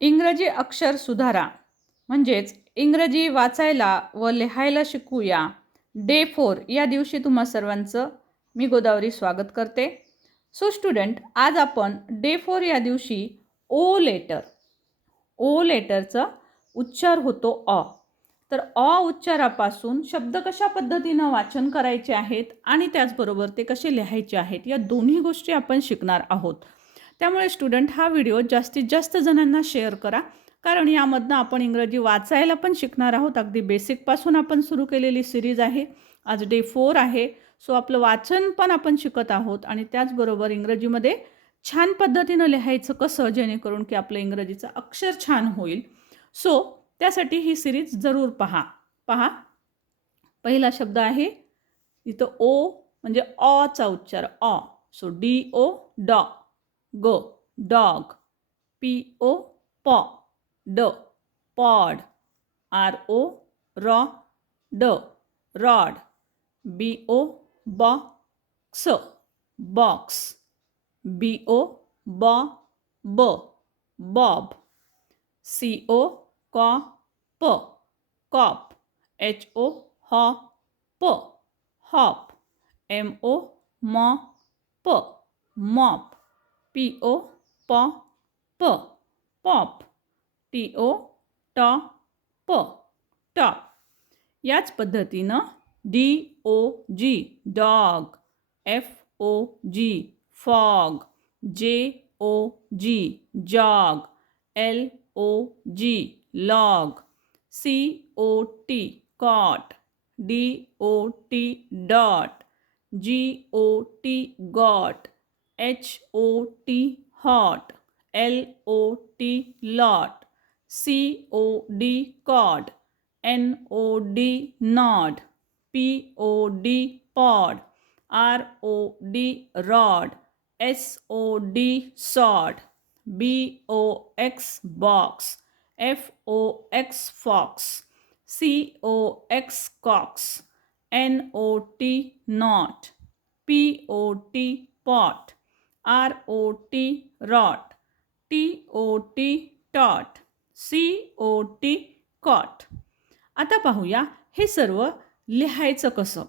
इंग्रजी अक्षर सुधारा. म्हणजेच इंग्रजी वाचायला व लिहायला शिकूया. डे फोर या दिवशी तुम्हा सर्वांचं मी गोदावरी स्वागत करते. सो स्टुडंट आज आपण डे फोर या दिवशी ओ लेटर. ओ लेटरचा उच्चार होतो अ. तर अ उच्चारापासून शब्द कशा पद्धतीनं वाचन करायचे आहेत आणि त्याचबरोबर ते कसे लिहायचे आहेत या दोन्ही गोष्टी आपण शिकणार आहोत. त्यामुळे स्टुडंट हा व्हिडिओ जास्तीत जास्त जणांना शेअर करा. कारण यामधनं आपण इंग्रजी वाचायला पण शिकणार आहोत. अगदी बेसिकपासून आपण सुरू केलेली सिरीज आहे. आज डे फोर आहे. सो आपलं वाचन पण आपण शिकत आहोत. आणि त्याचबरोबर इंग्रजीमध्ये छान पद्धतीनं लिहायचं कसं जेणेकरून की आपलं इंग्रजीचं अक्षर छान होईल. सो त्यासाठी ही सिरीज जरूर पहा. पहा. पहिला शब्द आहे. इथं ओ म्हणजे ऑचा उच्चार. ऑ सो डी ओ डॉ. go, dog. P O. Paw, do, pod. R O. Raw, rod. B O. Box, box. B O. Bob. C O. Cop, cop. H O. Hop, hop. M O. Mop, mop. प ओ पॉ प pop T O टॉ प top याच पद्धतीनं D O G dog F O G fog J O G jog L O G log C O T cot D O T dot G O T got H O T hot, L O T lot, C O D cod, N O D nod, P O D pod, R O D rod, S O D sod, B O X box, F O X fox, C O X cox, N O T P O T pot. R O T rot T O T tot C O T cot आता पाहूया हे सर्व लिहायचं कसं?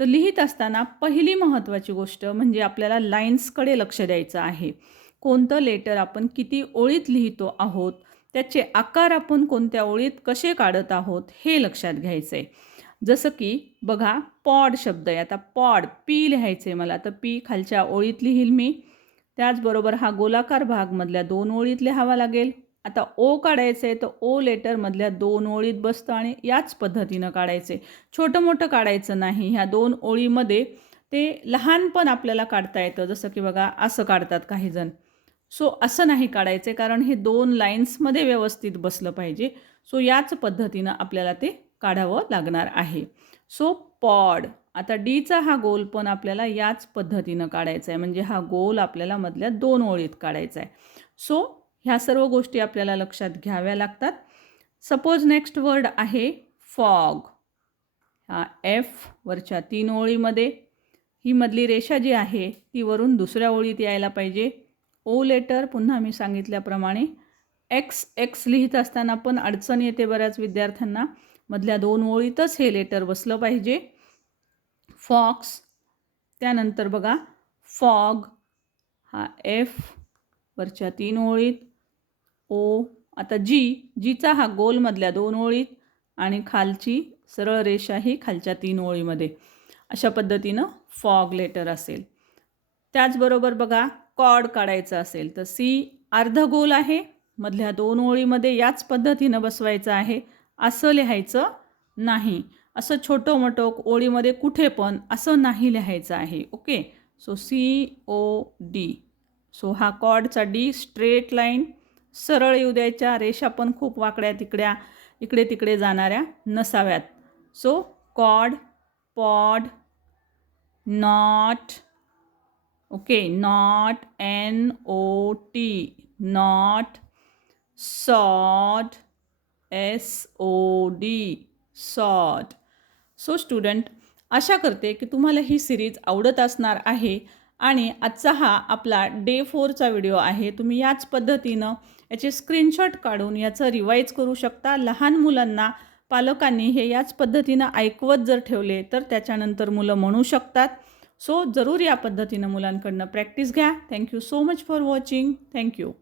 तर लिहित असताना पहिली महत्त्वाची गोष्ट म्हणजे आपल्याला लाईन्सकडे लक्ष द्यायचं आहे. कोणतं लेटर आपण किती ओळीत लिहितो आहोत? त्याचे आकार आपण कोणत्या ओळीत कसे काढत आहोत? हे लक्षात घ्यायचं आहे जसं की बघा पॉड शब्द आहे. आता पॉड पी लिहायचं आहे मला. तर पी खालच्या ओळीत लिहील मी. त्याचबरोबर हा गोलाकार भागमधल्या दोन ओळीत लिहावा लागेल. आता ओ काढायचं आहे तर ओ लेटरमधल्या दोन ओळीत बसतं आणि याच पद्धतीनं काढायचं आहे. छोटं मोठं काढायचं नाही. ह्या दोन ओळीमध्ये ते लहानपण आपल्याला काढता येतं. जसं की बघा असं काढतात काही जण सो असं नाही काढायचं आहे कारण हे दोन लाईन्समध्ये व्यवस्थित बसलं पाहिजे. सो याच पद्धतीनं आपल्याला ते काढावं लागणार आहे. सो पॉड आता डीचा हा गोल पण आपल्याला याच पद्धतीनं काढायचा आहे म्हणजे हा गोल आपल्याला मधल्या दोन ओळीत काढायचा आहे सो ह्या सर्व गोष्टी आपल्याला लक्षात घ्याव्या लागतात. सपोज नेक्स्ट वर्ड आहे फॉग हा एफ वरच्या तीन ओळीमध्ये ही मधली रेषा जी आहे ती वरून दुसऱ्या ओळीत यायला पाहिजे. ओ लेटर पुन्हा मी सांगितल्याप्रमाणे एक्स एक्स लिहित असताना पण अडचण येते बऱ्याच विद्यार्थ्यांना. मधल्या दोन ओळीतच हे लेटर बसलं पाहिजे. फॉक्स त्यानंतर बघा फॉग हा एफ वरच्या तीन ओळीत ओ आता जी जीचा हा गोलमधल्या दोन ओळीत आणि खालची सरळ रेषा ही खालच्या तीन ओळीमध्ये. अशा पद्धतीनं फॉग लेटर असेल. त्याचबरोबर बघा कॉड काढायचं असेल तर सी अर्धगोल आहे मधल्या दोन ओळीमध्ये याच पद्धतीनं बसवायचं आहे असं लिहायचं नाही. असं छोटं मोठं ओळीमध्ये कुठे पण असं नाही लिहायचं आहे. Okay? So C O D so हा कॉडचा डी स्ट्रेट लाईन सरळ येऊ द्यायच्या रेषा पण खूप वाकड्या तिकड्या इकडे तिकडे जाणाऱ्या नसाव्यात. So cod pod not okay? Not N O T not sod S O D sod so student आशा करते की तुम्हाला ही सिरीज आवडत असणार आहे आणि आजचा हा आपला डे फोरचा व्हिडिओ आहे. तुम्ही याच पद्धतीनं याचे स्क्रीनशॉट काढून याचं रिवाईज करू शकता. लहान मुलांना पालकांनी हे याच पद्धतीनं ऐकवत जर ठेवले तर त्याच्यानंतर मुलं म्हणू शकतात. सो जरूर या पद्धतीनं मुलांकडनं प्रॅक्टिस घ्या. Thank you so much for watching thank you